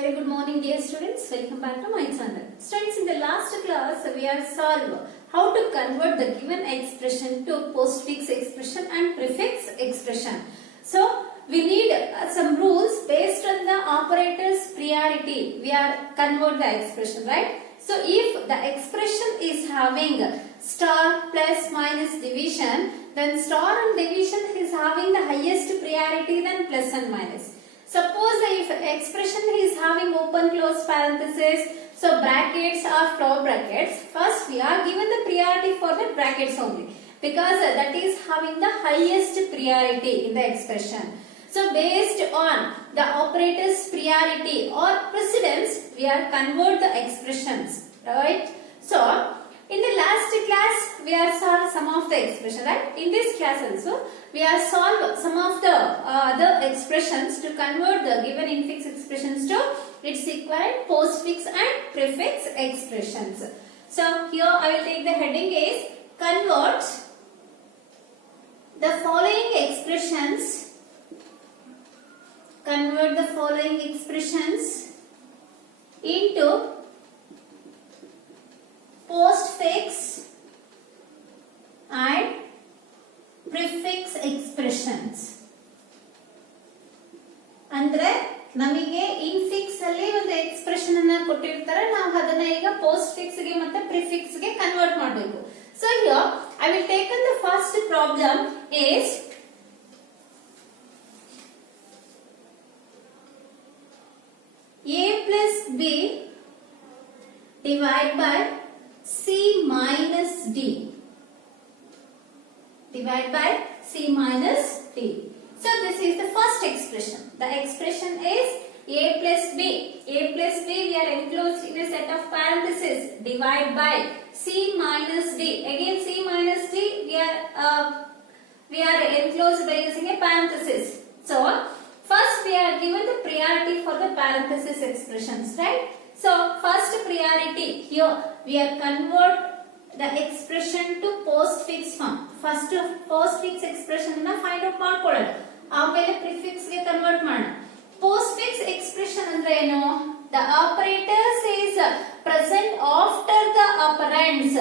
Very good morning dear students, welcome back to my channel. Students, in the last class we are solved how to convert the given expression to postfix expression and prefix expression. So we need some rules based on the operator's priority. We are convert the expression, right? So if the expression is having star plus minus division, then star and division is having the highest priority than plus and minus. Suppose if expression is having open close parenthesis, so brackets or floor brackets, first we are given the priority for the brackets only because that is having the highest priority in the expression. So based on the operator's priority or precedence, we are convert the expressions, right? So in the last class, we are solved some of the expression, right? In this class also, we are solved some of the other expressions to convert the given infix expressions to its equivalent postfix and prefix expressions. So here I will take the heading is convert the following expressions. Convert the following expressions into postfix and prefix expressions. ಅಂದ್ರೆ ನಮಗೆ ಇನ್ಫಿಕ್ಸ್ ಅಲ್ಲಿ ಒಂದು expression ಅನ್ನು ಕೊಟ್ಟಿರ್ತಾರೆ, ನಾವು ಅದನ್ನ ಈಗ post fix ಗೆ ಮತ್ತೆ ಪ್ರಿಫಿಕ್ಸ್ ಗೆ ಕನ್ವರ್ಟ್ ಮಾಡಬೇಕು. So here I will take the first problem is a plus b divided by c minus d divided by c minus d. So this is the first expression. The expression is a plus b. A plus b we are enclosed in a set of parentheses divided by c minus d. Again c minus d we are enclosed by using a parenthesis. So first we are given the priority for the parenthesis expressions, right? So first priority here we are convert the expression to postfix form. First postfix expression na find out ಮಾಡ್ಕೊಳ್ಳೋಣ, ಆಮೇಲೆ prefix ಗೆ convert ಮಾಡೋಣ. Postfix expression ಅಂದ್ರೆ ಏನು? The operators is present after the operands.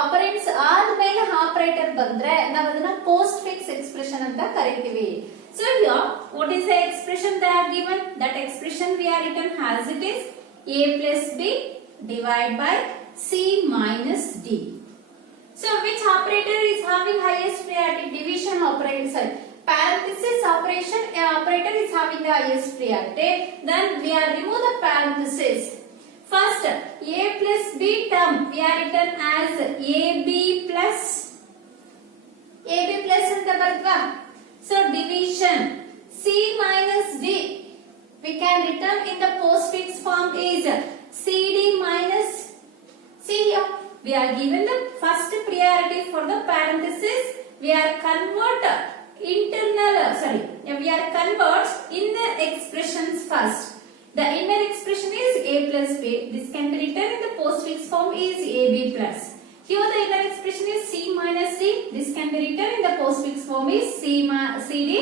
Operands ಆದ್ಮೇಲೆ operator ಬಂದ್ರೆ ನಾವು ಅದನ್ನ postfix expression ಅಂತ ಕರಿತೀವಿ. So here what is the expression they are given? That expression we are written as it is a plus b divided by c minus d. So which operator is having highest priority? Division operator, sorry, parenthesis operation operator is having the highest priority. Then we are remove the parenthesis. First a plus b term we are written as ab plus anta bardva. So division c minus d we can return in the postfix form is cd minus c. Here we are given the first priority for the parenthesis. We are convert in the expressions first. The inner expression is a plus b. This can be written in the postfix form is ab plus. Here the inner expression is c minus d. This can be written in the postfix form is cd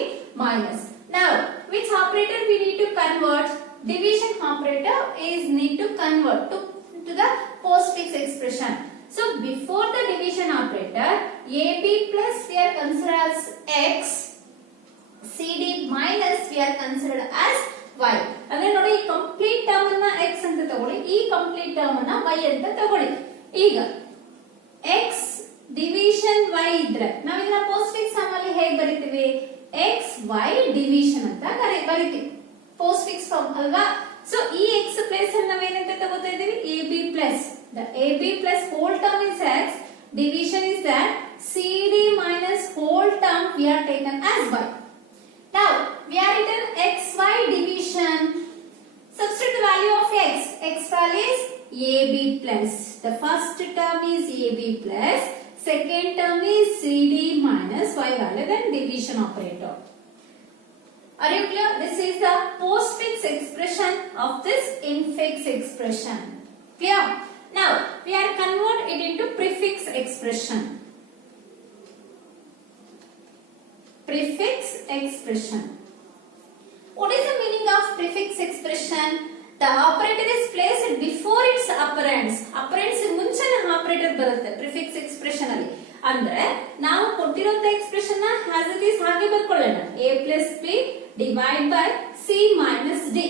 minus. Now which operator we need to convert? Division operator is need to convert to the postfix expression. So before the division operator, ab plus we are considered as x, cd minus we are considered as y. ಅಂದ್ರೆ ನೋಡಿ ಈ complete term ಅನ್ನ x ಅಂತ ತಗೊಳ್ಳಿ, ಈ complete term ಅನ್ನ y ಅಂತ ತಗೊಳ್ಳಿ. ಈಗ x division y ಇದ್ರೆ ನಾವು ಇದನ್ನ postfix form ಅಲ್ಲಿ ಹೇಗೆ ಬರೀತೀವಿ? x y division ಅಂತ ಬರೀತೀವಿ postfix form ಅಲ್ವಾ? So ಈ x ಪ್ಲೇಸ್ ಅಲ್ಲಿ ನಾವು ಏನಂತ ತಗೋತಾ ಇದೀವಿ? ab plus. The ab plus whole term is x, division is that cd minus whole term we are taken as y. Now we are written xy division. Substitute the value of x. X value is ab plus. The first term is ab plus, second term is cd minus y value, then division operator. Are you clear? This is the postfix expression of this infix expression. Clear? Now we are convert it into prefix expression. Prefix expression. What is the meaning of prefix expression? the operator is placed before its operands. Operands ಮುಂಚೆನೇ operator ಬರುತ್ತೆ prefix expression ಅಲ್ಲಿ. ಅಂದ್ರೆ ನಾವು ಕೊಟ್ಟಿರುವಂತ expression ನ as it is ಹಾಗೆ ಬರ್ಕೊಳ್ಳೋಣ. a plus b divide by c minus d.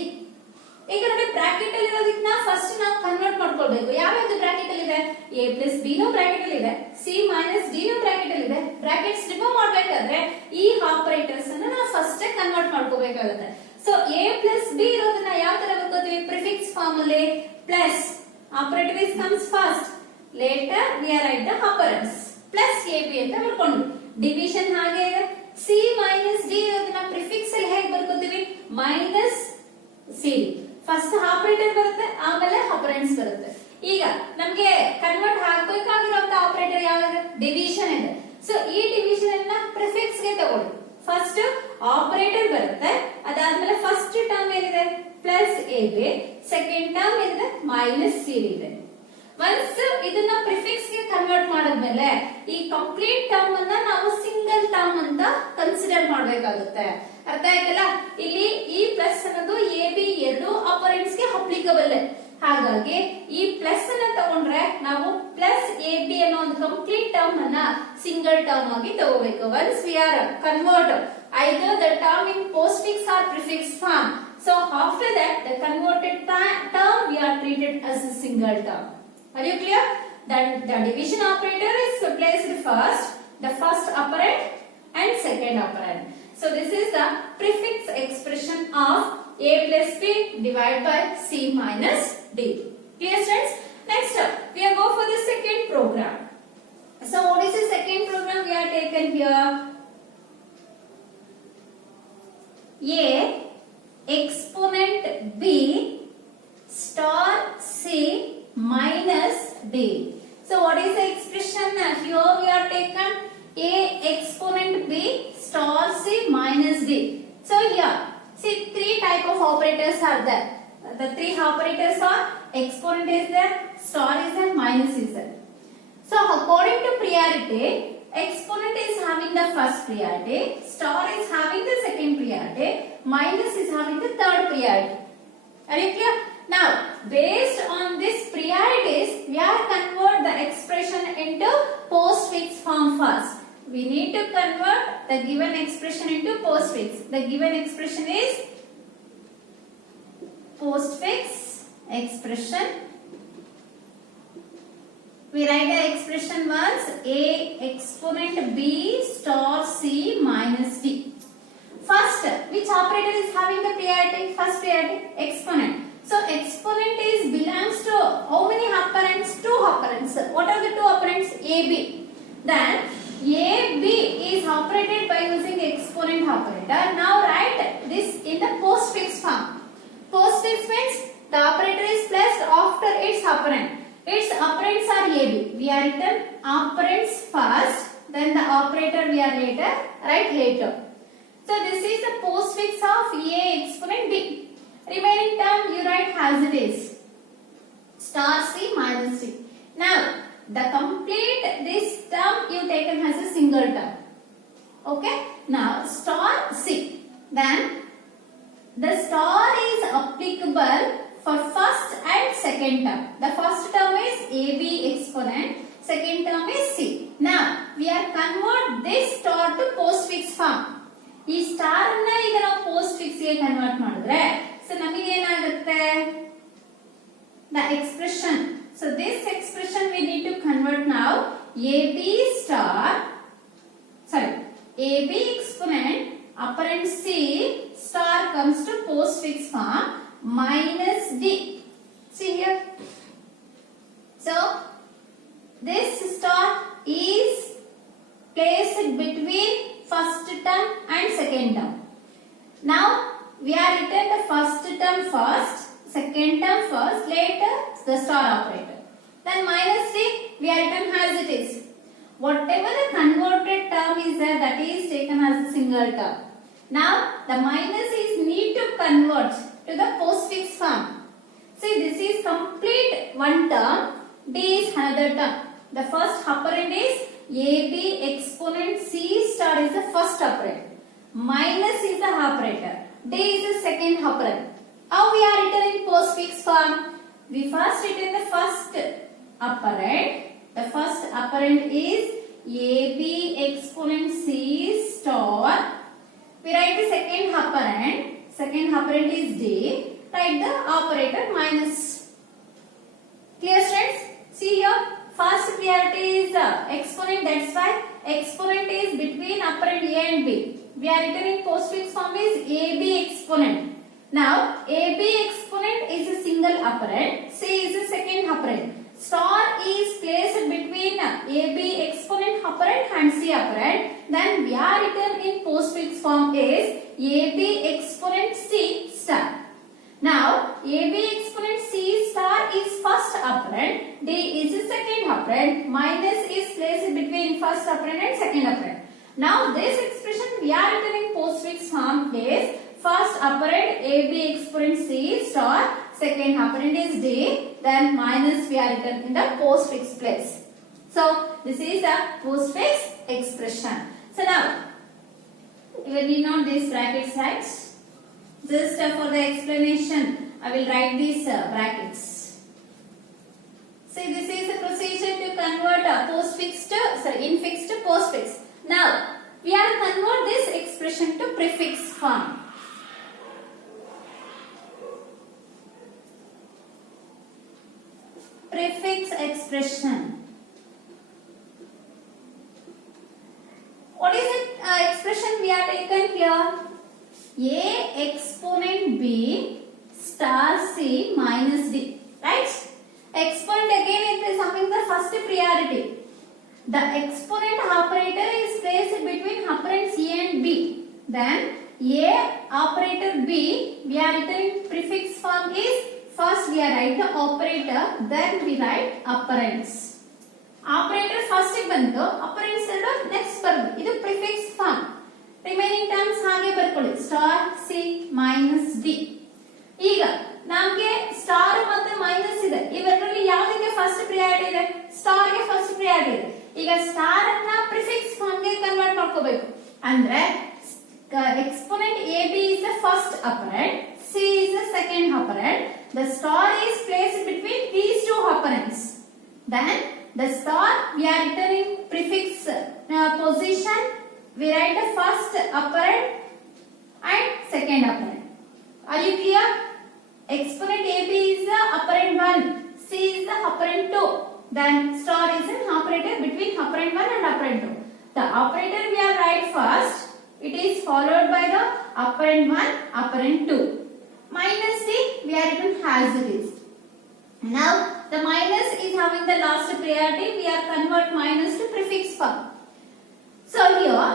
ಈಗ ನಮಗೆ bracket ಅಲ್ಲಿ ಇರೋದನ್ನ ಫಸ್ಟ್ ನಾವು ಕನ್ವರ್ಟ್ ಮಾಡ್ಕೊಳ್ಬೇಕು. ಯಾವ್ಯಾವ್ದು ಬ್ರಾಕೆಟ್ ಅಲ್ಲಿ ಇದೆ? a plus b ನೂ ಬ್ರಾಕೆಟ್ ಅಲ್ಲಿ ಇದೆ, c minus d ನೂ ಬ್ರಾಕೆಟ್ ಅಲ್ಲಿ ಇದೆ. ಬ್ರಾಕೆಟ್ಸ್ ರಿಮೂವ್ ಮಾಡ್ಬೇಕಾದ್ರೆ ಈ ಆಪರೇಟರ್ಸ್ ಅನ್ನು ನಾವು ಫಸ್ಟ್ ಕನ್ವರ್ಟ್ ಮಾಡ್ಕೋಬೇಕಾಗುತ್ತೆ. ಸೊ a plus b ಇರೋದನ್ನ ಯಾವ ತರ ಬರ್ಕೋತೀವಿ? ಪ್ರಿಫಿಕ್ಸ್ ಫಾರ್ಮ್ ಅಲ್ಲಿ plus operator is comes first, later we are write the operands plus ab ಅಂತ ಬರ್ಕೊಂಡು. ಡಿವಿಷನ್ ಹಾಗೆ ಇದೆ. c minus d ಇರೋದನ್ನ ಪ್ರಿಫಿಕ್ಸ್ ಅಲ್ಲಿ ಹೇಗೆ ಬರ್ಕೋತೀವಿ? Minus c. ಫಸ್ಟ್ ಆಪರೇಟರ್ ಬರುತ್ತೆ, ಆಮೇಲೆ ಆಪರೆಂಡ್ಸ್ ಬರುತ್ತೆ. ಈಗ ನಮಗೆ ಕನ್ವರ್ಟ್ ಹಾಕಬೇಕಾಗಿರುವಂತ ಆಪರೇಟರ್ ಯಾವ್ದು? ಡಿವಿಷನ್ ಇದೆ. ಸೊ ಈ ಡಿವಿಷನ್ ಅನ್ನ ಪ್ರಿಫಿಕ್ಸ್ ಗೆ ತಗೊಳ್ಳಿ. ಫಸ್ಟ್ ಆಪರೇಟರ್ ಬರುತ್ತೆ, ಅದಾದ್ಮೇಲೆ ಫಸ್ಟ್ ಟರ್ಮ್ ಏನಿದೆ? ಪ್ಲಸ್ ab, ಸೆಕೆಂಡ್ ಟರ್ಮ್ ಏನಿದೆ? ಮೈನಸ್ c ಇದೆ. ಒನ್ಸ್ ಇದನ್ನ ಪ್ರಿಫಿಕ್ಸ್ ಗೆ ಕನ್ವರ್ಟ್ ಮಾಡಿದ್ಮೇಲೆ ಈ ಕಂಪ್ಲೀಟ್ ಟರ್ಮ್ ಅನ್ನ ನಾವು ಸಿಂಗಲ್ ಟರ್ಮ್ ಅಂತ ಕನ್ಸಿಡರ್ ಮಾಡಬೇಕಾಗುತ್ತೆ. ಅರ್ಥ ಆಯ್ತಲ್ಲ? ಇಲ್ಲಿ ಈ ಪ್ಲಸ್ ಅನ್ನೋದು ಎ ಬಿ ಎರಡು ಆಪರೆಂಟ್ಸ್ ಗೆ ಅಪ್ಲಿಕಬಲ್. ಹಾಗಾಗಿ ಈ ಪ್ಲಸ್ ಅನ್ನ ತಗೊಂಡ್ರೆ ನಾವು ಪ್ಲಸ್ ಎ ಬಿ ಅನ್ನೋ ಒಂದು ಕಂಪ್ಲೀಟ್ ಟರ್ಮ್ ಅನ್ನ ಸಿಂಗಲ್ ಟರ್ಮ್ ಆಗಿ ತಗೋಬೇಕು. Once we are convert either the term in postfix or prefix form, so after that the converted term we are treated as a single term. Are you clear? That the division operator is placed first, the first operand and second operand. So this is the prefix expression of a plus b divided by c minus d. Clear students? Next up, we are go for the second program. So what is the second program we are taken here? A exponent b star c minus d. So what is the expression? Here we are taken a exponent b star c minus d. So here see three type of operators are there. The three operators are exponent is there, star is there, minus is there. So according to priority, exponent is having the first priority, star is having the second priority, minus is having the third priority. Are you clear? Now, based on this priorities, we are convert the expression into postfix form first. We need to convert the given expression into postfix. The given expression is postfix expression. We write the expression once: a exponent b star c minus d. First, which operator is having the priority? First priority, exponent. So exponent is belongs to how many operands? Two operands. What are the two operands? A, B. Then A, B is operated by using exponent operator. Now write this in the postfix form. Postfix means the operator is placed after its operand. Its operands are A, B. We are written operands first, then the operator we are write later. So this is the postfix of A exponent B. Remaining term you write as it is, star c minus c. Now the complete this term you taken as a single term. Okay, now star c, then the star is applicable for first and second term. The first term is ab exponent, second term is c. Now we are convert this star to postfix form. ಈ star ಅನ್ನ ಈಗ ನಾವು postfix ಗೆ convert ಮಾಡಿದ್ರೆ so ನಮಗೆ ಏನಾಗುತ್ತೆ? The expression, so this expression we need to convert now. ab star, sorry, ab exponent operand c star comes to postfix form minus d. See here, so this star is placed between first term and second term. Now we are written the first term first, second term first, later the star operator. Then minus c we are written as it is. Whatever the converted term is there, that is taken as a single term. Now the minus is need to convert to the postfix form. See, this is complete one term, d is another term. The first operand is ab exponent c star is the first operand, minus is the operator, d is the second operand. How we are written in postfix form? We first written the first operand. The first operand is AB exponent C star. We write the second operand. Second operand is D. Write the operator minus. Clear, students? See here. First priority is exponent. That's why exponent is between operand A and B. We are written in postfix form is AB exponent. Now, AB exponent is a single operand, C is a second operand. Star is placed between AB exponent operand and C operand. Then we are written in postfix form is AB exponent C star. Now, AB exponent C star is first operand, D is the second operand, minus is placed between first operand and second operand. Now, this expression we are written in postfix form is first operand AB exponent C star, second operand is D, then minus we are written in the postfix place. So, this is a postfix expression. So, now, you will need not these brackets, right? Just for the explanation, I will write these brackets. See, this is the procedure to convert infix to postfix. Now, we are convert this expression to prefix form. Prefix expression. What is the expression we are taken here? A exponent B star C minus D. Right? Exponent again it is having the first priority. The exponent operator is placed between operands A and B. Then A operator B we are written in prefix form is first we write the operator, then we write operands. Operator first ಬಂತು, operands next ಬರುತ್ತೆ. ಇದು prefix form. Remaining terms ಹಾಗೆ ಬರ್ಕೊಳ್ಳಿ. Star C minus D. ಈಗ ನಮಗೆ star ಮತ್ತೆ minus ಇದೆ. ಇವೆರಡರಲ್ಲಿ ಯಾವುದಕ್ಕೆ ಫಸ್ಟ್ ಪ್ರಿಯಾರಿಟಿ ಇದೆ? ಸ್ಟಾರ್ ಗೆ ಫಸ್ಟ್ ಪ್ರಿಯಾರಿಟಿ ಇದೆ. ಈಗ ಸ್ಟಾರ್ ಅನ್ನ ಪ್ರಿಫಿಕ್ಸ್ ಫಾರ್ಮ್ ಗೆ ಕನ್ವರ್ಟ್ ಮಾಡ್ಕೋಬೇಕು. ಅಂದ್ರೆ exponent AB is the first operand, C is the second operand. The star is placed between these two operands. Then the star we are written in prefix position. We write the first operand and second operand. Are you clear? Exponent AB is the operand 1, C is the operand 2. Then star is an operator between operand 1 and operand 2. The operator we are write first. It is followed by the operand 1, operand 2. Minus D we are written as it is. Now the minus is having the last priority. We are convert minus to prefix form. So here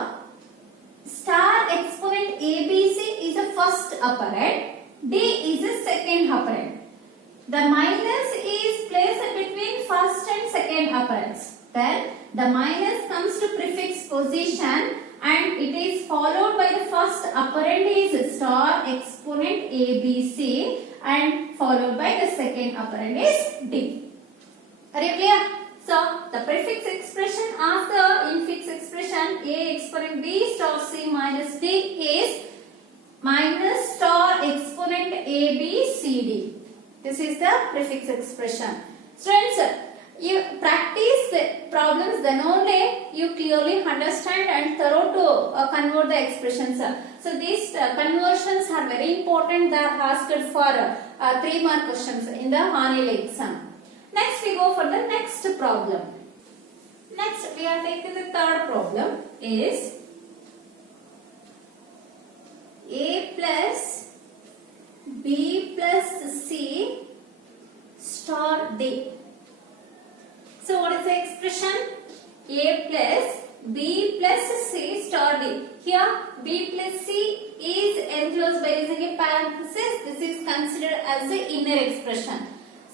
star exponent ABC is the first operand, D is the second operand. The minus is placed between first and second operands. Then the minus comes to prefix position and it is followed by the first operand is star exponent ABC and followed by the second operand is D. Are you clear? So the prefix expression after infix expression A exponent B star C minus D is minus star exponent AB CD. This is the prefix expression. Students, you practice the problems, then only you clearly understand and thorough to convert the expressions. So these conversions are very important. They are asked for 3-mark questions in the annual exam. Next we go for the next problem. Next we are taking the third problem is A plus B plus C star D. So what is the expression? A plus B plus C star D. Here B plus C is enclosed by using a parenthesis. This is considered as the inner expression.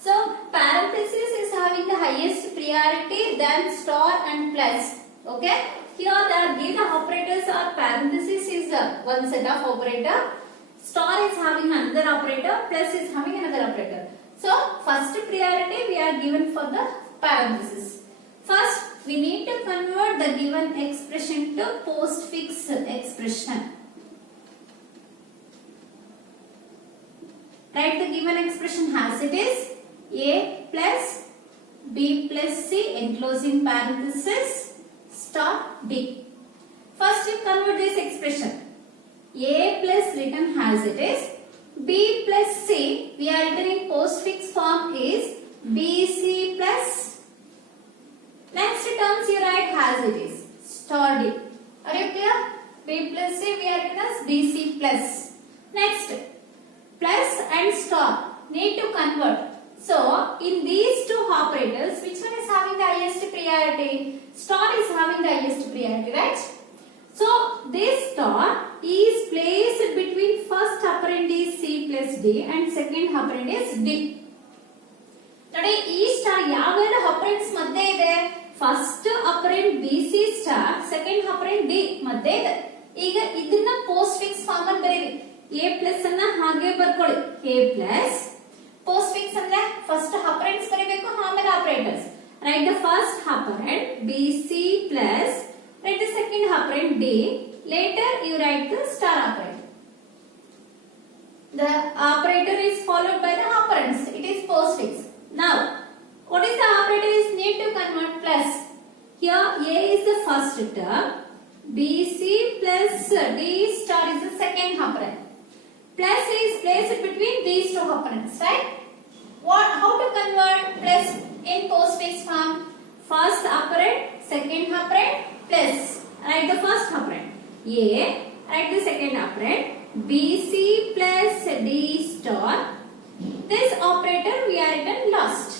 So parenthesis is having the highest priority than star and plus. Okay. Here the operators are parenthesis is one set of operator. Star is having another operator. Plus is having another operator. So first priority we are given for the parenthesis. First we need to convert the given expression to postfix expression. Write the given expression as it is. A plus B plus C enclosing parenthesis star D. First you convert this expression. A plus written as it is. B plus C we are written in postfix form is BC plus. Next terms you write as it is. Star D. Are you clear? B plus C we are written as BC plus. Next, plus and star need to convert. So, in these two operators, which one is having the highest priority? Star is having the highest priority, right? So, this star is placed between first operand is C plus D and second operand is D. Today, each star ಯಾವೆಲ್ಲ operands ಮಧ್ಯೆ ಇದೆ? First operand BC star, second operand D ಮಧ್ಯೆ ಇದೆ. ಈಗ ಇದನ್ನ postfix form ಅಲ್ಲಿ ಬರೆಯಿರಿ. A plus ಅನ್ನ ಹಾಗೆ ಬರ್ಕೊಳ್ಳಿ. A plus postfix ಅಂದ್ರೆ first operands ಬರೀಬೇಕು ಆಮೇಲೆ operators. Write the first operand BC plus write the second operand D. Later you write the star operator. The operator is followed by the operands. It is postfix. Now, what is the operator is need to convert plus. Here A is the first term. BC plus D star is the second operand. Plus is placed between these two operands, right? How to convert plus in postfix form? First operand, second operand, plus. Write the first operand. A, write the second operand. BC plus D star. This operator we are written last.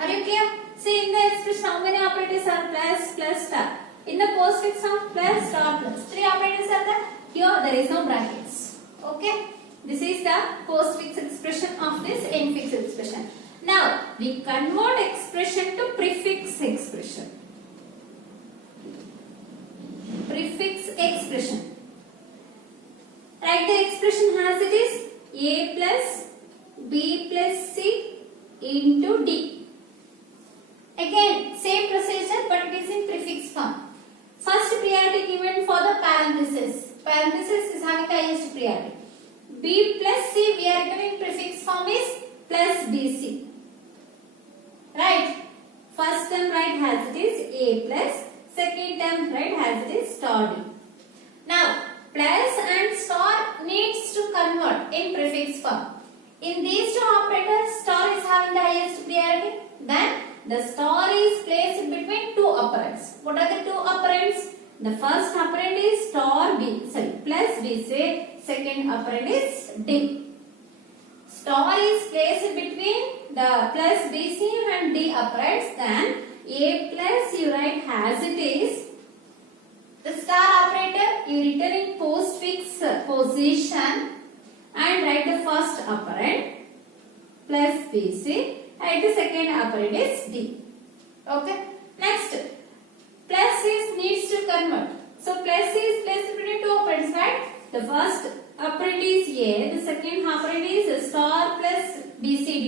Are you clear? See in the expression how many operators are plus, plus, star. In the postfix form plus, star, plus. 3 operators are there. Here there is no brackets. Okay, this is the postfix expression of this infix expression. Now we convert expression to prefix expression. Prefix expression. Write the expression as it is. A plus B plus C into D. Again same procedure but it is in prefix form. First priority given for the parenthesis. Parenthesis is having the highest priority. B plus C we are written in prefix form is plus BC. Right? First term write as it is A plus. Second term write as it is star D. Now plus and star needs to convert in prefix form. In these two operators star is having the highest priority. Then the star is placed between two operands. What are the two operands? The first operand is star B, sorry, plus B. Say second operand is D. Star is placed between the plus BC and D operands. Then A plus you write as it is. The star operator you written in postfix position and write the first operand plus BC. Write the second operand is D. Okay. Next. Plus is needs to convert. So plus is placed between two operands, right? The first operand is A, the second operand is star plus BCD.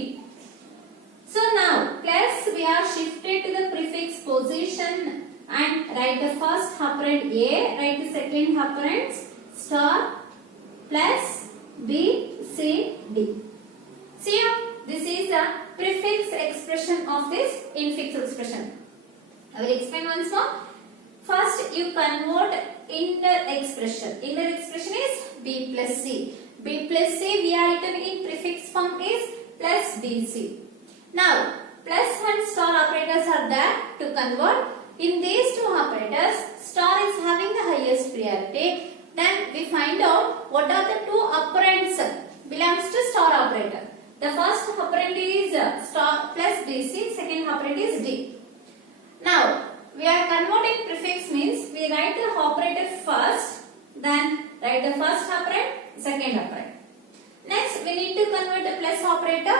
So now plus we are shifted to the prefix position and write the first operand A, write the second operand star plus BCD. See here, this is the prefix expression of this infix expression. I will explain once more. First, you convert inner expression. Inner expression is B plus C. B plus C we are written in prefix form is plus BC. Now, plus and star operators are there to convert. In these two operators, star is having the highest priority. Then we find out what are the two operands belongs to star operator. The first operand is star plus BC. Second operand is D. Now, we are converting prefix means we write the operator first, then write the first operand, second operand. Next, we need to convert the plus operator.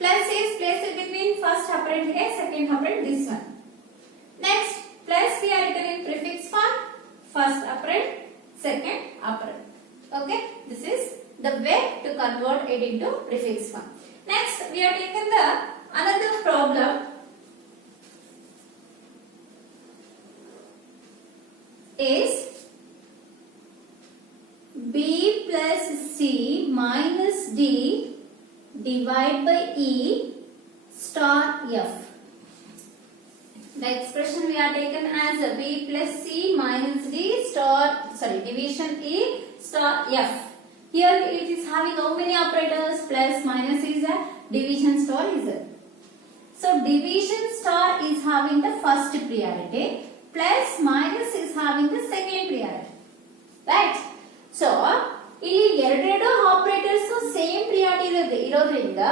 Plus is placed between first operand A, second operand this one. Next, plus we are written in prefix form, first operand, second operand. Okay, this is the way to convert it into prefix form. Next, we are taken the another problem. Is B plus C minus D divide by E star F. The expression we are taken as B plus C minus D star, division E star F. Here it is having how many operators? Plus, minus is a division star is a. So division star is having the first priority, plus minus is having the second priority, right? So ಇಲ್ಲಿ ಎರಡೆರಡು operators same priority ಇರೋದ್ರಿಂದ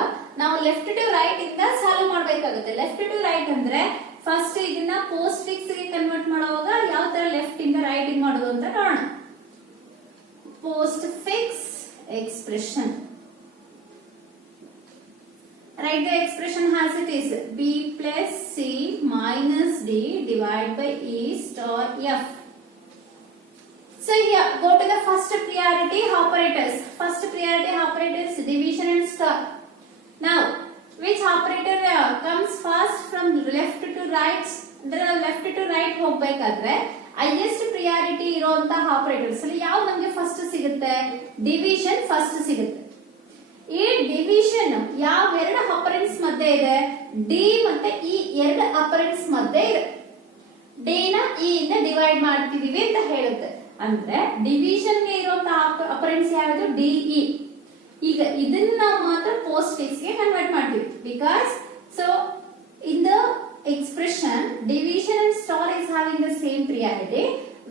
ನಾವು left to right ಇಂದ solve ಮಾಡಬೇಕಾಗುತ್ತೆ. Left to right ಅಂದ್ರೆ first ಇದನ್ನ post fix ಗೆ convert ಮಾಡುವಾಗ ಯಾವ ತರ ಲೆಫ್ಟ್ ಇಂದ ರೈಟ್ ಗೆ ಮಾಡೋದು ಅಂತ ನೋಡೋಣ. Post fix expression. Write the expression as it is. B plus C minus D divided by E star F. So here go to the first priority operators. First priority operators division and star. Now which operator comes first from left to right? There left to right ಹೋಗಬೇಕಾದ್ರೆ highest priority ಇರುವಂತಹ operators ಅಲ್ಲಿ ಯಾವ ನಮಗೆ first ಸಿಗುತ್ತೆ? Division first ಸಿಗುತ್ತೆ. ಈ division ಯಾವ ಎರಡು ಆಪರೆಂಟ್ಸ್ ಮಧ್ಯೆ ಇದೆ? ಡಿ ಮತ್ತೆ ಈ ಎರಡು ಆಪರೆಂಟ್ಸ್ ಮಧ್ಯೆ ಇದೆ. ಡಿ ನ ಇ ಇಂದ ಡಿವೈಡ್ ಮಾಡ್ತಿದೀವಿ ಅಂತ ಹೇಳುತ್ತೆ. ಅಂದ್ರೆ ಡಿವಿಷನ್ ಗೆ ಇರುವಂತಹ ಆಪರೆಂಟ್ಸ್ ಯಾವುದು? D E. ಈಗ ಇದನ್ನ ನಾವು ಮಾತ್ರ ಪೋಸ್ಟ್ ಫಿಕ್ಸ್ ಗೆ ಕನ್ವರ್ಟ್ ಮಾಡ್ತೀವಿ. Because so in the expression division and star is having the same priority.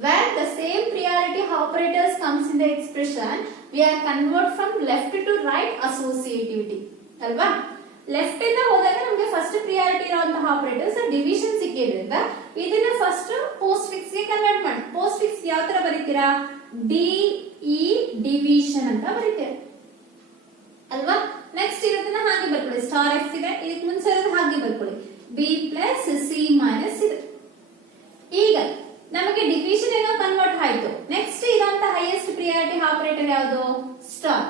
When the same priority operators comes in the expression, we are convert from left to right associativity. ಅಲ್ವಾ? Left ಇಂದ ಹೋದಾಗ ನಮಗೆ first priority ಇರುವಂತಹ operators division ಸಿಕ್ಕಿದ್ರಿಂದ ಇದನ್ನ first post fix ಗೆ convert ಮಾಡಿ. Post fix ಯಾವ ತರ ಬರೀತೀರಾ? ಡಿ ಇ ಡಿವಿಷನ್ ಅಂತ ಬರೀತೀರಾ ಅಲ್ವಾ? ನೆಕ್ಸ್ಟ್ ಇರೋದನ್ನ ಹಾಗೆ ಬರ್ಕೊಳ್ಳಿ. ಸ್ಟಾರ್ ಎಫ್ ಇದೆ, ಇದಕ್ಕೆ ಮುಂಚೆ ಇರೋದು ಹಾಗೆ ಬರ್ಕೊಳ್ಳಿ. B plus C minus ಇದೆ. ಈಗ ನಮಗೆ ಡಿವಿಷನ್ ಏನೋ ಕನ್ವರ್ಟ್ ಆಯ್ತು. ನೆಕ್ಸ್ಟ್ ಇರುವಂತ ಹೈಯೆಸ್ಟ್ ಪ್ರಿಯಾರಿಟಿ ಆಪರೇಟರ್ ಯಾವುದು? ಸ್ಟಾರ್.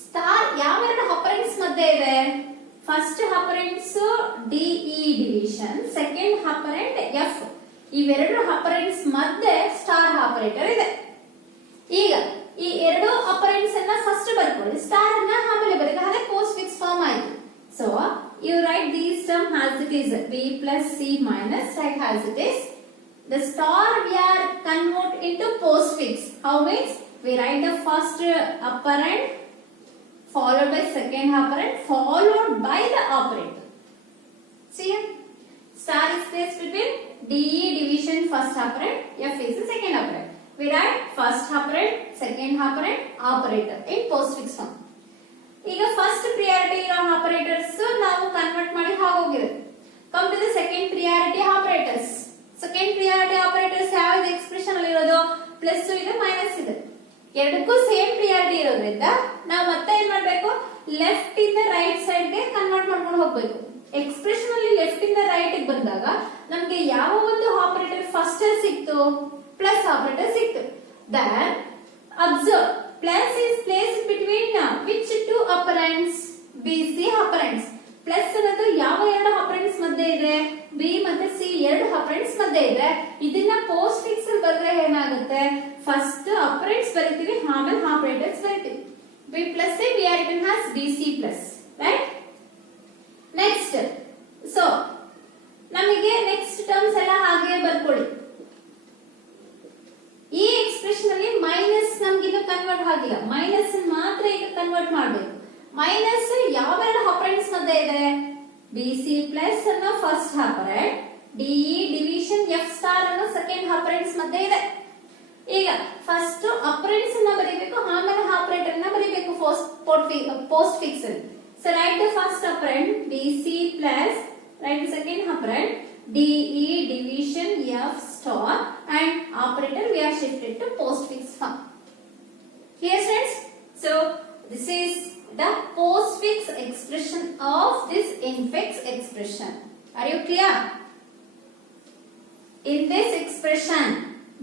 ಸ್ಟಾರ್ ಯಾವ ಎರಡು ಆಪರೆಂಟ್ಸ್ ಮಧ್ಯೆ ಇದೆ? First operands D E division, second operant F. ಇವೆರಡು ಆಪರೆಂಟ್ಸ್ ಮಧ್ಯೆ ಸ್ಟಾರ್ ಆಪರೇಟರ್ ಇದೆ. ಈಗ ಈ ಎರಡು ಆಪರೆಂಟ್ಸ್ ಅನ್ನ ಫಸ್ಟ್ ಬರ್ಕೊಳ್ಳಿ, ಸ್ಟಾರ್ ಅನ್ನ ಆಮೇಲೆ ಬರೀ ಪೋಸ್ಟ್ ಫಿಕ್ಸ್ ಫಾರ್ಮ್ ಆಯ್ತು. So you write these term as it is. B plus C minus write as it is. The star we are convert into postfix. How means we write the first operand followed by second operand followed by the operator. See here, star is placed between D division first operand, F is the second operand. We write first operand, second operand, operator in postfix form. ಈಗ first priority ಇರೋ operators ನಾವು convert ಮಾಡಿ ಹೋಗಿದೆ. Come to the second priority operators. Second priority operators ಯಾವ್ದು expression ಅಲ್ಲಿ ಇರೋದು? Plus ಇದೆ, minus ಇದೆ. ಎರಡಕ್ಕೂ ಸೇಮ್ ಪ್ರಿಯಾರಿಟಿ ಇರೋದ್ರಿಂದ ನಾವು ಮತ್ತೆ ಏನ್ ಮಾಡ್ಬೇಕು? ಲೆಫ್ಟ್ ಇಂದ ರೈಟ್ ಸೈಡ್ ಗೆ ಕನ್ವರ್ಟ್ ಮಾಡ್ಕೊಂಡು ಹೋಗ್ಬೇಕು. ಎಕ್ಸ್ಪ್ರೆಷನ್ ಅಲ್ಲಿ ಲೆಫ್ಟ್ ಇಂದ ರೈಟ್ ಗೆ ಬಂದಾಗ ನಮ್ಗೆ ಯಾವ ಒಂದು ಆಪರೇಟರ್ ಫಸ್ಟ್ ಸಿಕ್ತು? ಪ್ಲಸ್ ಆಪರೇಟರ್ ಸಿಕ್ತು. Then observe, plus is placed between which two operands? BC operands. Plus ಅನ್ನೋದು ಯಾವ ಎರಡು ಆಪರೆಂಟ್ಸ್ ಮಧ್ಯೆ ಇದೆ? B ಮತ್ತೆ C ಎರಡು ಆಪರೆಂಟ್ಸ್ ಮಧ್ಯೆ ಇದೆ. ಇದನ್ನ ಪೋಸ್ಟ್ ಫಿಕ್ಸ್ ಅಲ್ಲಿ ಬರೆದ್ರೆ ಏನಾಗುತ್ತೆ? ಫಸ್ಟ್ ಆಪರೆಂಟ್ಸ್ ಬರೀತೀವಿ, ಆಮೇಲೆ operators ಬರೀತೀವಿ. B plus A we are written as BC plus, right? Next, so ನಮಗೆ ನೆಕ್ಸ್ಟ್ ಟರ್ಮ್ಸ್ ಎಲ್ಲ ಹಾಗೆ ಬರ್ಕೊಳ್ಳಿ. ಈ ಎಕ್ಸ್ಪ್ರೆಷನ್ ಅಲ್ಲಿ ಮೈನಸ್ ನಮ್ಗೆ ಈಗ ಕನ್ವರ್ಟ್ ಆಗಿಲ್ಲ, ಮೈನಸ್ ಮಾತ್ರ ಈಗ ಕನ್ವರ್ಟ್ ಮಾಡಬೇಕು. ಮೈನಸ್ ಯಾವೆರಡು ಆಪರೆಂಟ್ಸ್ ಮಧ್ಯೆ ಇದೆ? ಬಿ ಸಿ ಪ್ಲಸ್ ಅನ್ನೋ first operant, DE division F star ಅನ್ನೋ ಸೆಕೆಂಡ್ ಆಪರೆಂಟ್ಸ್ ಮಧ್ಯೆ ಇದೆ. ಈಗ ಫಸ್ಟ್ ಆಪರೆಂಟ್ಸ್ ಅನ್ನ ಬರೀಬೇಕು, ಆಮೇಲೆ ಆಪರೇಟರ್ ನ ಬರೀಬೇಕು ಪೋಸ್ಟ್ ಫಿಕ್ಸ್ ಅಲ್ಲಿ. So right the first operant B C plus, right the second operant DE division F star, and operator we are shifted to postfix form. Here friends, so this is the postfix expression of this infix expression. Are you clear? In this expression,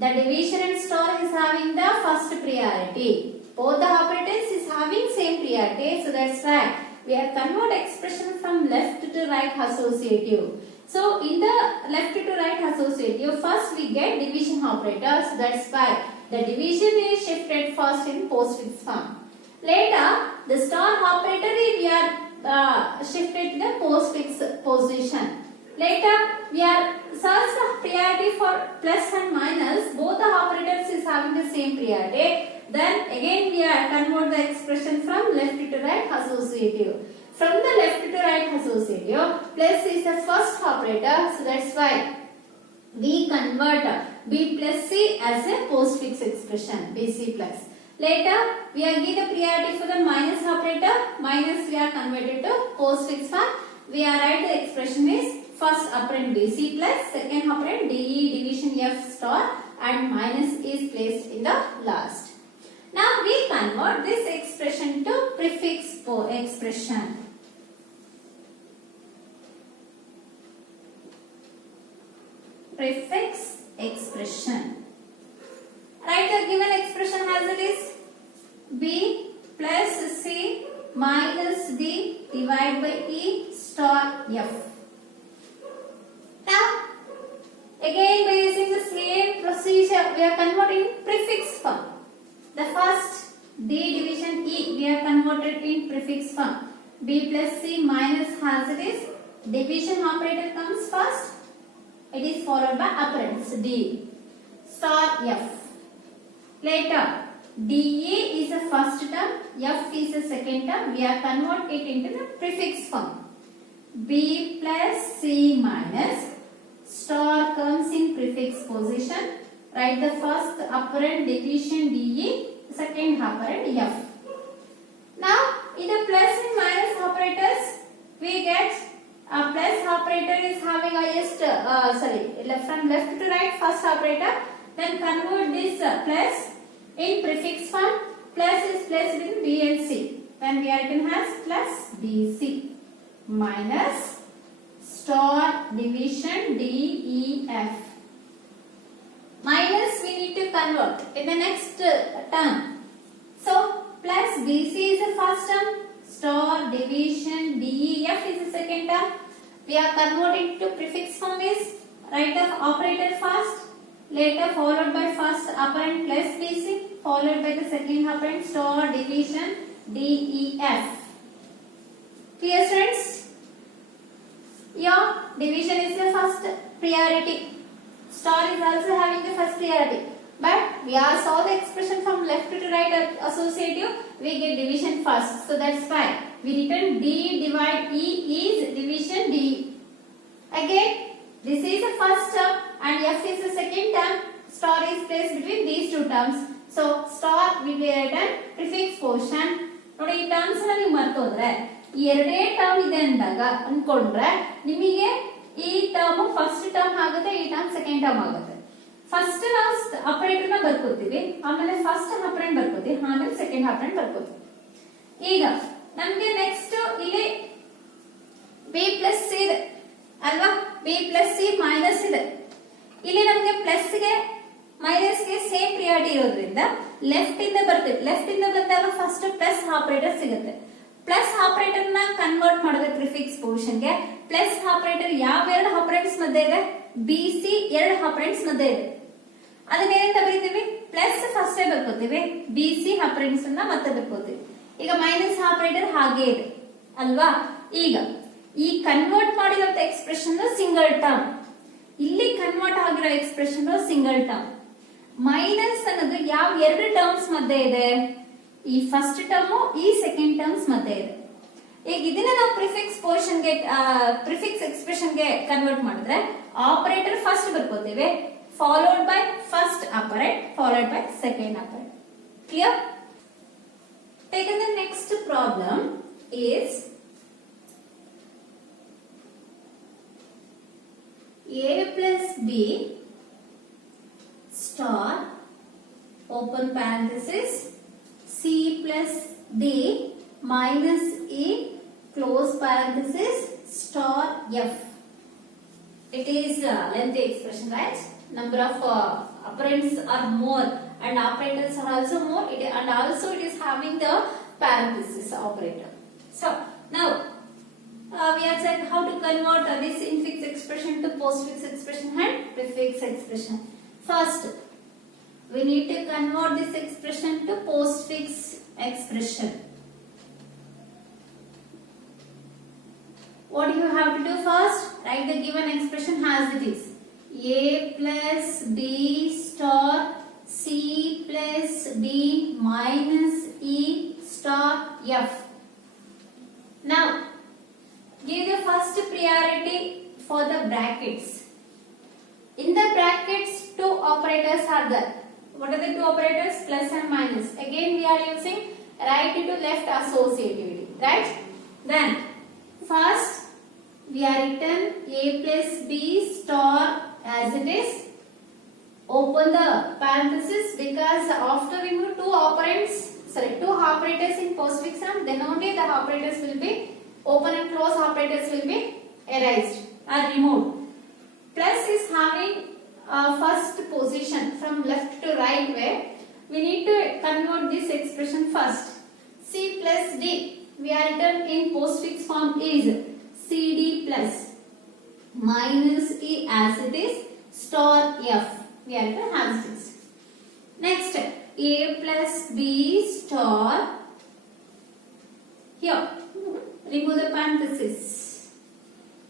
the division and star is having the first priority. Both the operators is having same priority, so that's why we are convert expression from left to right associative. So in the left to right associative, first we get division operators. That's why the division is shifted first in postfix form. Later, the star operator we are shifted to the postfix position. Later, we are search the priority for plus and minus. Both the operators is having the same priority. Then again we are convert the expression from left to right associative. From the left to right associative, plus is the first operator. So that's why we convert B plus C as a postfix expression, BC plus. Later, we are given the priority for the minus operator. Minus we are converted to postfix form. We are write the expression is first operand BC plus, second operand DE division F star, and minus is placed in the last. Now we convert this expression to prefix expression. Prefix expression. Write the given expression as it is. B plus C minus D divided by E star F. Now, again by using the same procedure, we are converting prefix form. The first D division E we are converted in prefix form. B plus C minus as it is. Division operator comes first. It is followed by operands D star F. Later, DE is the first term, F is the second term. We are convert it into the prefix form. B plus C minus star comes in prefix position. Write the first operand division DE, second operand F. Now, in the plus and minus operators, we get a plus operator is having highest, from left to right first operator. Then convert this plus in prefix form. Plus is placed in B and C. Then we are written as plus BC minus star division DEF. Minus we need to convert in the next term. So plus BC is the first term, star division DEF is the second term. We are converting to prefix form is write the operator first, later followed by first operand plus BC, followed by the second operand star division DEF. Clear friends? Your division is the first priority. Star is also having the first priority. But we are saw the expression from left to right associative, we get division first. So that's why we written D divide E is division D. Again, this is the first term and F is the second term. Star is placed between these two terms. So star will be written prefix portion. ನೋಡಿ ಈ terms ನ ನೀವು ಮರ್ತೋದ್ರೆ ಈ ಎರಡೇ term ಇದೆ ಅಂದಾಗ ಅನ್ಕೊಂಡ್ರೆ ನಿಮಗೆ ಈ ಟರ್ಮ್ ಫಸ್ಟ್ ಟರ್ಮ್ ಆಗುತ್ತೆ, ಈ ಟರ್ಮ್ ಸೆಕೆಂಡ್ ಟರ್ಮ್ ಆಗುತ್ತೆ. ಫಸ್ಟ್ ನಾವು ಆಪರೇಟರ್ ನ ಬರ್ಕೋತೀವಿ, ಆಮೇಲೆ ಫಸ್ಟ್ ಆಪರೆಂಡ್ ಬರ್ಕೋತೀವಿ, ಆಮೇಲೆ ಸೆಕೆಂಡ್ ಆಪರೆಂಡ್ ಬರ್ಕೋತೀವಿ. ಈಗ ನಮ್ಗೆ ನೆಕ್ಸ್ಟ್ ಇಲ್ಲಿ ಬಿ ಪ್ಲಸ್ ಸಿ ಇದೆ ಅಲ್ವಾ, ಬಿ ಪ್ಲಸ್ ಸಿ ಮೈನಸ್ ಇದೆ. ಇಲ್ಲಿ ನಮ್ಗೆ ಪ್ಲಸ್ ಗೆ ಮೈನಸ್ ಗೆ ಸೇಮ್ ಪ್ರಿಯಾರಿಟಿ ಇರೋದ್ರಿಂದ ಲೆಫ್ಟ್ ಇಂದ ಬರ್ತೀವಿ. ಲೆಫ್ಟ್ ಇಂದ ಬಂದಾಗ ಫಸ್ಟ್ ಪ್ಲಸ್ ಆಪರೇಟರ್ ಸಿಗುತ್ತೆ. ಪ್ಲಸ್ ಆಪರೇಟರ್ ನ ಕನ್ವರ್ಟ್ ಮಾಡಿದ್ರೆ ಪ್ರಿಫಿಕ್ಸ್ ಪೊಸಿಷನ್ ಗೆ ಪ್ಲಸ್ ಆಪರೇಟರ್ ಯಾವ ಎರಡು ಆಪರೆಂಟ್ಸ್ ಮಧ್ಯೆ ಇದೆ, ಬಿ ಸಿ ಎರಡು ಆಪರೆಂಟ್ಸ್ ಮಧ್ಯೆ ಇದೆ. ಅದನ್ನ ಏನಂತ ಬರೀತೀವಿ, ಪ್ಲಸ್ ಫಸ್ಟ್ ಬರ್ಕೋತೀವಿ, ಬಿ ಸಿ ಆಪರೆಂಟ್ಸ್ ಅನ್ನ ಮತ್ತೆ ಬರ್ಕೋತೀವಿ. ಈಗ ಮೈನಸ್ ಆಪರೇಟರ್ ಹಾಗೆ ಇದೆ ಅಲ್ವಾ. ಈಗ ಈ ಕನ್ವರ್ಟ್ ಮಾಡಿರೋ ಎಕ್ಸ್ಪ್ರೆಷನ್ ಸಿಂಗಲ್ ಟರ್ಮ್, ಇಲ್ಲಿ ಕನ್ವರ್ಟ್ ಆಗಿರೋ ಎಕ್ಸ್ಪ್ರೆಷನ್ ಸಿಂಗಲ್ ಟರ್ಮ್. ಮೈನಸ್ ಅನ್ನೋದು ಯಾವ ಎರಡು ಟರ್ಮ್ಸ್ ಮಧ್ಯೆ ಇದೆ, ಈ ಫಸ್ಟ್ ಟರ್ಮ್ ಈ ಸೆಕೆಂಡ್ ಟರ್ಮ್ಸ್ ಮಧ್ಯೆ ಇದೆ. ಈಗ ಇದನ್ನ ನಾವು ಪ್ರಿಫಿಕ್ಸ್ ಪೊಸಿಷನ್ ಗೆ ಪ್ರಿಫಿಕ್ಸ್ ಎಕ್ಸ್ಪ್ರೆಷನ್ ಗೆ ಕನ್ವರ್ಟ್ ಮಾಡಿದ್ರೆ ಆಪರೇಟರ್ ಫಸ್ಟ್ ಬರ್ಕೋತೀವಿ, followed by first operand, followed by second operand. Clear? Taken the next problem is A plus B star open parenthesis C plus D minus E close parenthesis star F. It is a lengthy expression, right? Number of operands are more and operators are also more, and also it is having the parenthesis operator. So now we have said how to convert this infix expression to postfix expression and prefix expression. First, we need to convert this expression to postfix expression. What you have to do first? Write the given expression as it is. A plus B star C plus D minus E star F. Now, give the first priority for the brackets. In the brackets, two operators are there. What are the two operators? Plus and minus. Again, we are using right to left associativity. Right? Then, first, we are written A plus B star as it is. Open the parenthesis because after we move two operators in postfix sum, then only the operators will be open and close operators will be erased or removed. Plus is having first position from left to right way. We need to convert this expression first. C plus D, we are written in postfix form is CD plus minus E as it is star F. We are written as it is. Next, A plus B star. Here, remove the parenthesis.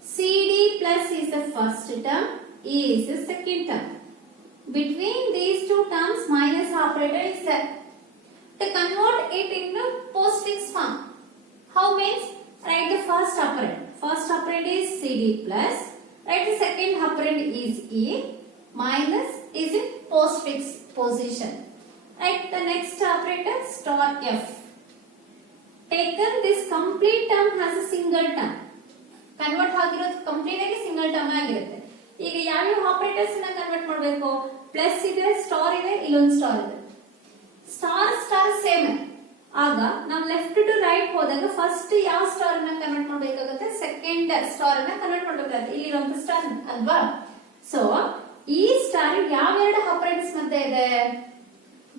CD plus is the first term, E is the second term. Between these two terms, minus operator is there. To convert it into postfix form, how means? Write the first operand. First operand is CD plus. Write the second operand is E. Minus is in postfix position. Write the next operator star F. Taken this complete term as a single term. Convert ಆಗಿರೋದು complete ಆಗಿ single term ಆಗಿರುತ್ತೆ. ಈಗ ಯಾವ operators ನ convert ಮಾಡಬೇಕು? Plus ಇದೆ, star ಇದೆ, ಇಲ್ಲೊಂದು ಸ್ಟಾರ್ ಇದೆ. Star same. ಆಗ ನಾವು ಲೆಫ್ಟ್ ಟು ರೈಟ್ ಹೋದಾಗ ಫಸ್ಟ್ ಯಾವ ಸ್ಟಾರ್ ಅನ್ನ ಕನ್ವರ್ಟ್ ಮಾಡಬೇಕಾಗುತ್ತೆ? ಸೆಕೆಂಡ್ ಸ್ಟಾರ್ ಅನ್ನ ಕನ್ವರ್ಟ್ ಮಾಡಬೇಕಾಗುತ್ತೆ. ಇಲ್ಲಿರುವಂತ ಸ್ಟಾರ್ ಅಲ್ವಾ? ಸೊ ಈ ಸ್ಟಾರ್ ಯಾವ ಎರಡು ಆಪರೇಟರ್ಸ್ ಮಧ್ಯೆ ಇದೆ?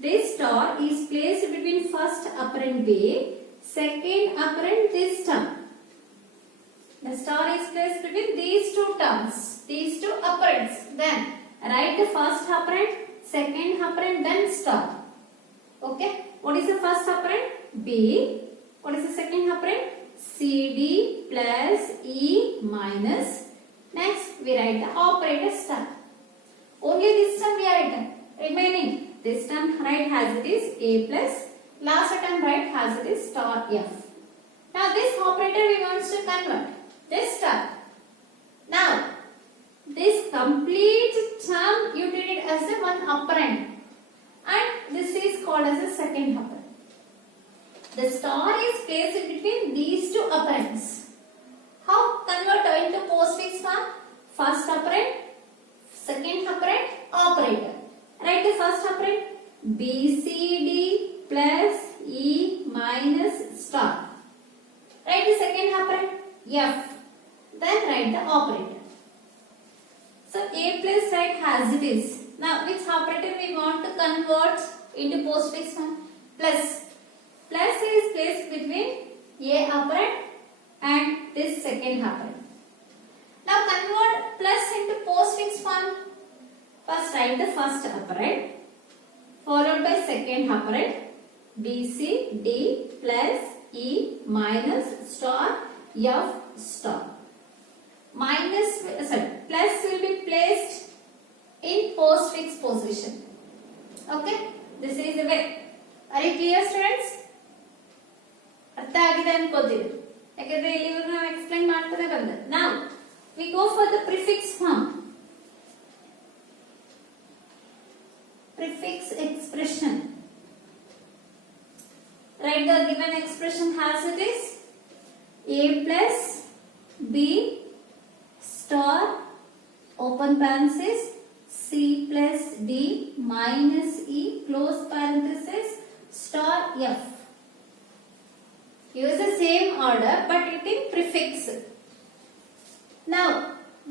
This star is placed between first operand B, second operand this term. The star is placed between these two terms, these two operands. Then write the first operand, second operand, then star. Okay. What is the first operand? B. What is the second operand? CD plus E minus. Next, we write the operator star. Only this term we are written. Remaining, this term write as it is A plus. Last term write as it is star F. Now this operator we want to convert. This star. Now, this complete term you did it as a one operand. And this is called as a second operand. The star is placed between these two operands. How convert into postfix form? First operand, second operand, operator. Write the first operand BCD plus E minus star. Write the second operand F. Then write the operator. So A plus write as it is. Now which operator we want to convert into postfix form? Plus. Plus is placed between A operand and this second operand. Now convert plus into postfix form. First write the first operand followed by second operand BC D plus E minus star F star. Plus will be placed in postfix position. Okay, this is the way. Are you clear, students? ಅರ್ಥ ಆಗಿದೆ ಅನ್ಕೋತೀವಿ, ಯಾಕಂದ್ರೆ ಇಲ್ಲಿವರೆಗೂ ನಾವು explain ಮಾಡ್ತಾನೆ ಬಂದೆ. Now we go for the prefix form. Prefix expression. Write the given expression as it is. A plus B star open parenthesis C plus D minus E close parenthesis star F. Use the same order but it in prefix. Now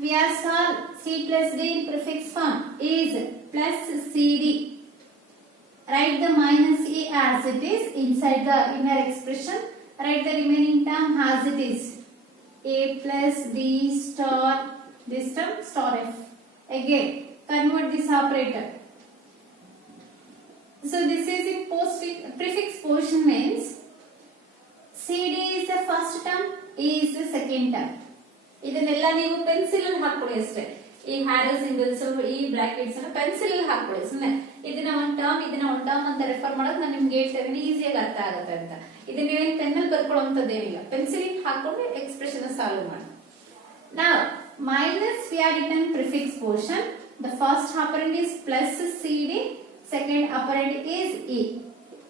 we are solved C plus D in prefix form is plus CD. Write the minus E as it is inside the inner expression. Write the remaining term as it is. A plus B star, this term star F. Again convert this operator. So this is in prefix position means CD is the first term, E is the second term. ಇದನ್ನೆಲ್ಲ ನೀವು pencil ಅಲ್ಲಿ ಹಾಕೊಳ್ಳಿ ಅಷ್ಟೇ. ಈ arrow symbols ಈ brackets ಅನ್ನ pencil ಅಲ್ಲಿ ಹಾಕೊಳ್ಳಿ. ಸುಮ್ಮನೆ ಇದನ್ನ ಒಂದು ಟರ್ಮ್ ಅಂತ ರೆಫರ್ ಮಾಡೋದು ನಾನು ನಿಮ್ಗೆ ಹೇಳ್ತಾ ಇದೀನಿ, ಈಸಿಯಾಗಿ ಅರ್ಥ ಆಗುತ್ತೆ ಅಂತ. ಇದನ್ನ ನೀವೇನು ಪೆನ್ನಲ್ಲಿ ಬರ್ಕೊಳ್ಳೋಂಥದ್ದೇನಿಲ್ಲ, ಪೆನ್ಸಿಲ್ ಹಾಕೊಂಡು ಎಕ್ಸ್ಪ್ರೆಷನ್ ಸಾಲ್ವ್ ಮಾಡಿ. Now minus we are written prefix portion. The first operand is plus CD, second operand is E.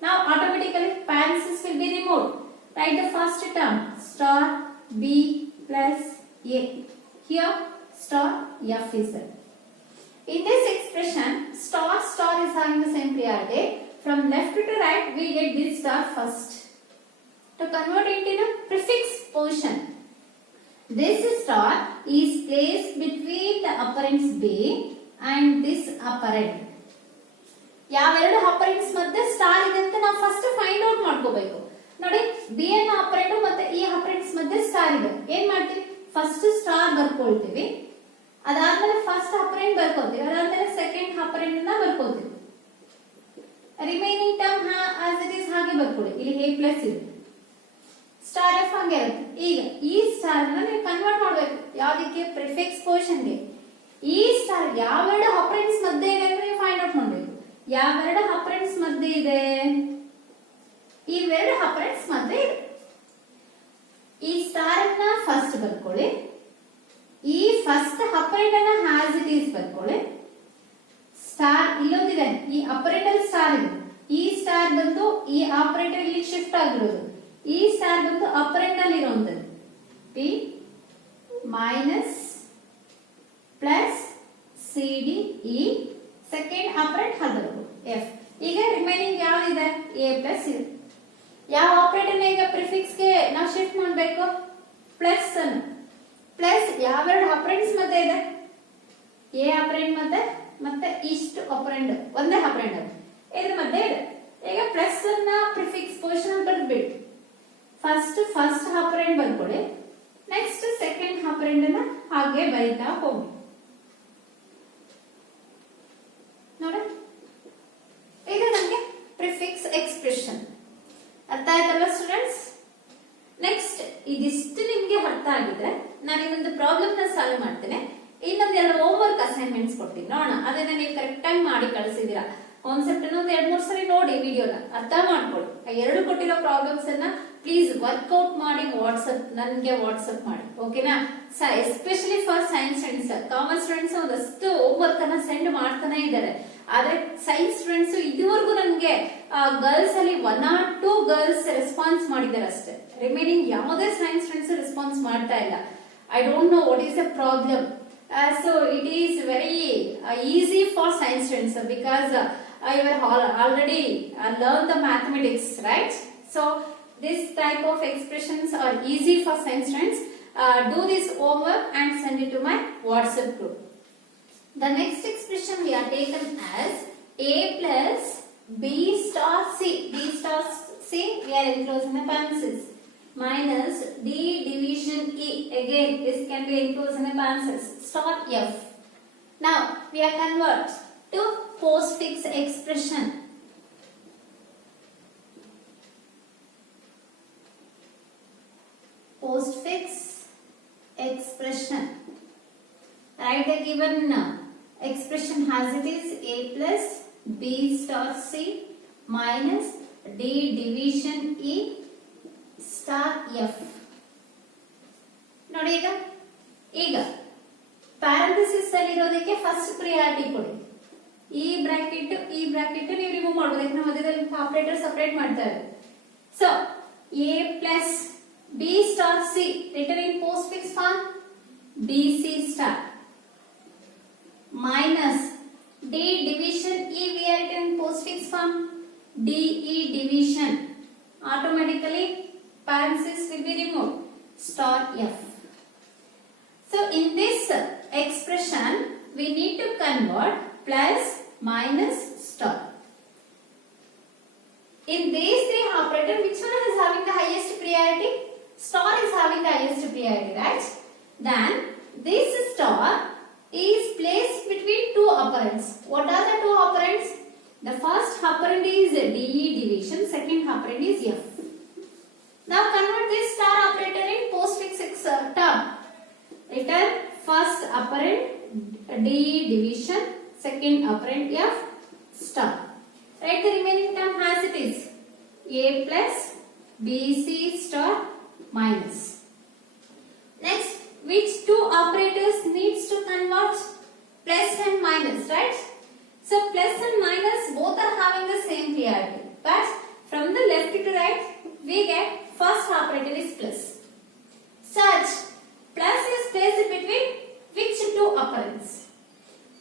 Now automatically parentheses will be removed. Write the first term star B plus A. Here star F is there. In this expression star is having the same priority. From left to right we get this star first. To convert it into prefix portion, this star is placed between the operands B and this operand. ಯಾವೆರಡು ಆಪರೆಂಡ್ಸ್ ಮಧ್ಯೆ star ಇದೆ ಅಂತ ನಾವು first find out ಮಾಡ್ಕೋಬೇಕು. ನೋಡಿ, B ಅನ್ನ ಆಪರೆಂಡ್ ಮತ್ತೆ ಈ ಆಪರೆಂಡ್ಸ್ ಮಧ್ಯೆ ಸ್ಟಾರ್ ಇದೆ. ಏನ್ ಮಾಡ್ತೀವಿ, ಫಸ್ಟ್ ಸ್ಟಾರ್ ಬರ್ಕೊಳ್ತೀವಿ, ಅದಾದ್ಮೇಲೆ ಫಸ್ಟ್ ಆಪರೆಂಡ್ ಬರ್ಕೋತೀವಿ, ಅದಾದ್ಮೇಲೆ ಸೆಕೆಂಡ್ ಆಪರೆಂಡ್ ನ ಬರ್ಕೋತೀವಿ. Remaining term as it is ಹಾಗೆ ಬರ್ಕೊಳ್ಳಿ. ಇಲ್ಲಿ A ಪ್ಲಸ್ ಇದೆ, ಸ್ಟಾರ್ ಎಫ್ ಹಂಗೆ ಇರುತ್ತೆ. ಈಗ ಈ ಸ್ಟಾರ್ ನ ನೀವು ಕನ್ವರ್ಟ್ ಮಾಡಬೇಕು ಯಾವ್ದಕ್ಕೆ, ಪ್ರಿಫಿಕ್ಸ್ ಪೊಸಿಷನ್ಗೆ. ಈ ಸ್ಟಾರ್ ಯಾವೆರಡು ಆಪರೆಂಡ್ಸ್ ಮಧ್ಯೆ ಇದೆ ಅಂತ ನೀವು ಫೈಂಡ್ ಔಟ್ ಮಾಡಬೇಕು. ಯಾವೆರಡು ಆಪರೆಂಡ್ಸ್ ಮಧ್ಯೆ ಇದೆ, ಇವೆರಡು ಆಪರೆಂಡ್ಸ್ ಮಧ್ಯೆ ಇದೆ. ಈ ಸ್ಟಾರ್ ಅನ್ನ ಫಸ್ಟ್ ಬರ್ಕೊಳ್ಳಿ, ಈ ಫಸ್ಟ್ ಆಪರೆಂಡ್ ಅನ್ನ ಹ್ಯಾಸ್ ಇಟ್ ಈಸ್ ಬರ್ಕೊಳ್ಳಿ. ಸ್ಟಾರ್ ಇಲ್ಲೊಂದಿದೆ, ಈ ಆಪರೆಂಡ್ ಅಲ್ಲಿ ಸ್ಟಾರ್ ಇದೆ, ಈ ಸ್ಟಾರ್ ಬಂದು ಈ ಆಪರೇಟರ್ ಇಲ್ಲಿ ಶಿಫ್ಟ್ ಆಗಿರೋದು, ಈ ಸ್ಟಾರ್ ಬಂದು ಆಪರೆಂಡ್ ಅಲ್ಲಿ ಇರುವಂತದ್ದು. P minus plus C D E, second operand ಹದಿರು ಎಫ್. ಈಗ ರಿಮೈನಿಂಗ್ ಯಾವ್ದಿದೆ, ಎ ಪ್ಲಸ್ ಇದೆ. ಯಾವ ಆಪರೇಟರ್ ಈಗ ಪ್ರಿಫಿಕ್ಸ್ ಗೆ ನಾವು ಶಿಫ್ಟ್ ಮಾಡಬೇಕು, ಪ್ಲಸ್ ಅನ್ನು. ಪ್ಲಸ್ ಯಾವೆರಡು ಆಪರೆಂಡ್ಸ್ ಮಧ್ಯೆ ಇದೆ, ಎ ಆಪರೆಂಡ್ ಮತ್ತೆ ಇಷ್ಟು ಆಪರೆಂಡ್, ಒಂದೇ ಆಪರೆಂಡ್ ಅದು ಇದ್ರ ಮಧ್ಯೆ ಇದೆ. ಈಗ ಪ್ಲಸ್ ಅನ್ನ ಪ್ರಿಫಿಕ್ಸ್ ಪೊಸಿಷನ್ ಬರ್ದ್ಬಿಡಿ. ಫಸ್ಟ್ ಆಪರೆಂಡ್ ಬರ್ಕೊಳ್ಳಿ, ನೆಕ್ಸ್ಟ್ ಸೆಕೆಂಡ್ ಆಪರೆಂಡ್ ಅನ್ನ ಹಾಗೆ ಬರೀತಾ ಹೋಗಿ. ನೋಡಿ, ಇದು ನಮಗೆ ಪ್ರಿಫಿಕ್ಸ್ ಎಕ್ಸ್ಪ್ರೆಷನ್. ಅರ್ಥ ಆಯ್ತಲ್ವಾ ಸ್ಟೂಡೆಂಟ್ಸ್? ನೆಕ್ಸ್ಟ್ ಇದಿಷ್ಟು ನಿಮ್ಗೆ ಅರ್ಥ ಆಗಿದ್ರೆ ನಾನು ಇನ್ನೊಂದು ಪ್ರಾಬ್ಲಮ್ ನ ಸಾಲ್ವ್ ಮಾಡ್ತೇನೆ. ಇನ್ನೊಂದೆರಡು ಹೋಮ್ ವರ್ಕ್ ಅಸೈನ್ಮೆಂಟ್ಸ್ ಕೊಡ್ತೀನಿ, ನೋಡೋಣ ಅದನ್ನ ನೀವು ಕರೆಕ್ಟ್ ಆಗಿ ಮಾಡಿ ಕಳಿಸಿದೀರಾ. ಕಾನ್ಸೆಪ್ಟ್ ಅನ್ನು ಒಂದು 2-3 ಸರಿ ನೋಡಿ, ವಿಡಿಯೋನ ಅರ್ಥ ಮಾಡ್ಕೊಳ್ಳಿ. ಎರಡು ಕೊಟ್ಟಿರೋ ಪ್ರಾಬ್ಲಮ್ಸ್ ಅನ್ನ ಪ್ಲೀಸ್ ವರ್ಕ್ಔಟ್ ಮಾಡಿ ನನಗೆ ವಾಟ್ಸ್ಆಪ್ ಮಾಡಿ, ಓಕೆನಾ? Especially for science students, commerce students ಒಂದಷ್ಟು ಹೋಮ್ ವರ್ಕ್ ಅನ್ನ ಸೆಂಡ್ ಮಾಡ್ತಾನೆ ಇದ್ದಾರೆ. ಆದ್ರೆ ಸೈನ್ಸ್ ಸ್ಟೂಡೆಂಟ್ಸ್ ಇದುವರೆಗೂ ನನಗೆ ಗರ್ಲ್ಸ್ ಅಲ್ಲಿ 1 or 2 ಗರ್ಲ್ಸ್ ರೆಸ್ಪಾನ್ಸ್ ಮಾಡಿದ್ದಾರೆ ಅಷ್ಟೇ. ರಿಮೈನಿಂಗ್ ಯಾವುದೇ ಸೈನ್ಸ್ ಸ್ಟೂಡೆಂಟ್ಸ್ ರೆಸ್ಪಾನ್ಸ್ ಮಾಡ್ತಾ ಇಲ್ಲ. I don't know what is the problem. So it is very easy for science students because you have already learned the mathematics, right? So this type of expressions are easy for science students. Do this homework and send it to my WhatsApp group. The next expression we are taken as A plus B star C. B star C we are enclosing the parentheses. Minus D division E, again this can be enclosed in a parenthesis, star F. Now we are convert to postfix expression. Postfix expression. Write the given expression as it is, A plus B star C minus D division E star F. ನೋಡಿ, ಈಗ parenthesis ಅಲ್ಲಿ ಇರೋದಕ್ಕೆ first priority ಕೊಡಿ. ಈ bracket ನೀವು remove ಮಾಡಬಹುದು, ಯಾಕಂದ್ರೆ ಮಧ್ಯದಲ್ಲಿ ಆಪರೇಟರ್ ಸಪರೇಟ್ ಮಾಡ್ತಾ ಇದ್ದಾರೆ. So A plus B star C return in postfix form B C star minus D division E V R return in postfix form D E division. Automatically parentheses will be removed, star F. So in this expression we need to convert plus minus star. In these three operators, which one is having the highest priority? Star is having the highest priority, right? Then this star is placed between two operands. What are the two operands? The first operand is DE division, second operand is F. Now convert this star operator in postfix term. Return first operand DE division, second operand F star. Write the remaining term as it is. A plus BC star minus. Next, which two operators needs to convert? Plus and minus, right? So plus and minus both are having the same priority. But from the left to right, we get first operator is plus. Such, plus is placed between which two operands?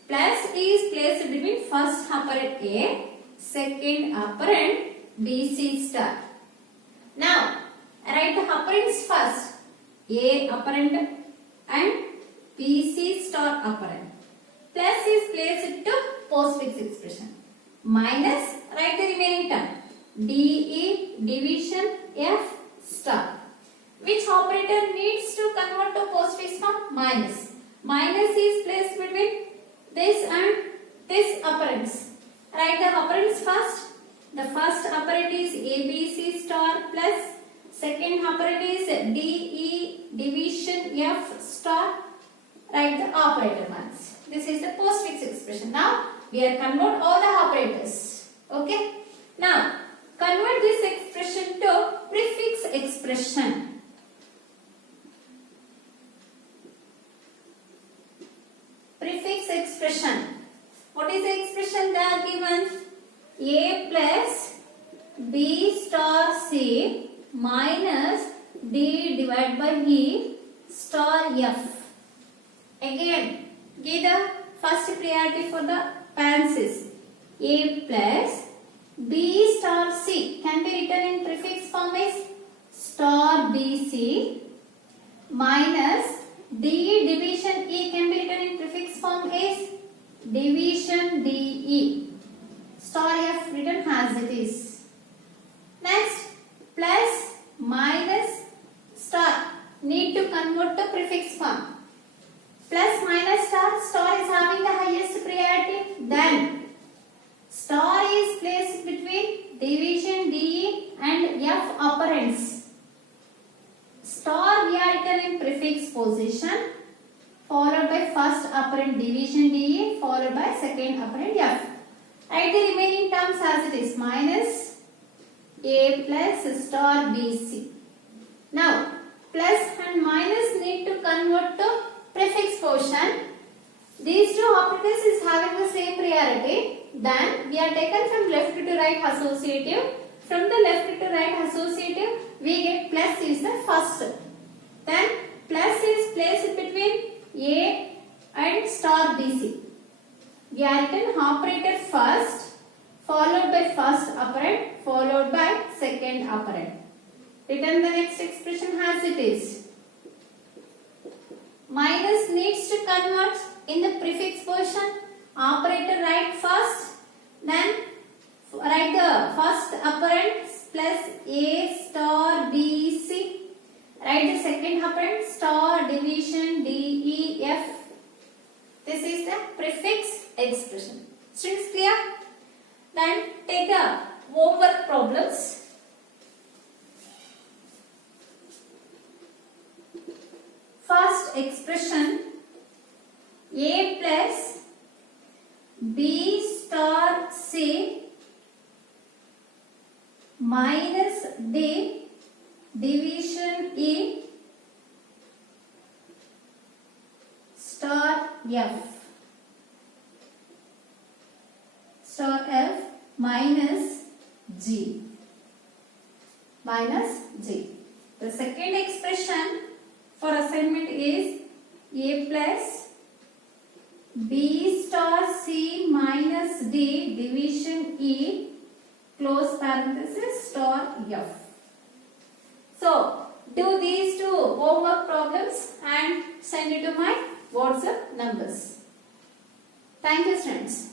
Plus is placed between first operand A, second operand BC star. Now, write the operands first. A operand and BC star operand. Plus is placed to postfix expression. Minus, write the remaining term. DE division F star. Which operator needs to convert to postfix form? Minus. Minus is placed between this and this operands. Write the operands first. The first operand is ABC star plus second operand is DE division F star. Write the operator ones. This is the postfix expression. Now we are convert all the operators. Okay. Now convert this expression to prefix expression. Prefix expression. What is the expression they are given? A plus B star C minus D divided by E star F. Again, give the first priority for the parenthesis. A plus B star C can be written in prefix form as star BC minus D division E can be written in prefix form as division DE. Star F written as it is. Next, plus minus star need to convert to prefix form. Plus minus star, star is having the highest priority. Then star is placed between division DE and F operands. Star we are written in prefix position, followed by first operand division DE, followed by second operand F. Write the remaining terms as it is. Minus A plus star BC. Now plus and minus need to convert to prefix portion. These two operators is having the same priority. Then we are taken from left to right associative. From the left to right associative, we get plus is the first. Then plus is placed between A and star BC. We are written operator first, followed by first operand, followed by second operand. Written the next expression as it is. Minus needs to convert in the prefix portion. Operator write first, then write the first operand plus A star BC. Write the second operand star division DEF. This is the prefix expression. Students, clear? Then take the homework problems. First expression, A plus B star C minus D division E star F. Star F minus G. Minus G. The second expression for assignment is A plus B star C minus D division E close parenthesis star F. So, do these two homework problems and send it to my WhatsApp numbers. Thank you, friends.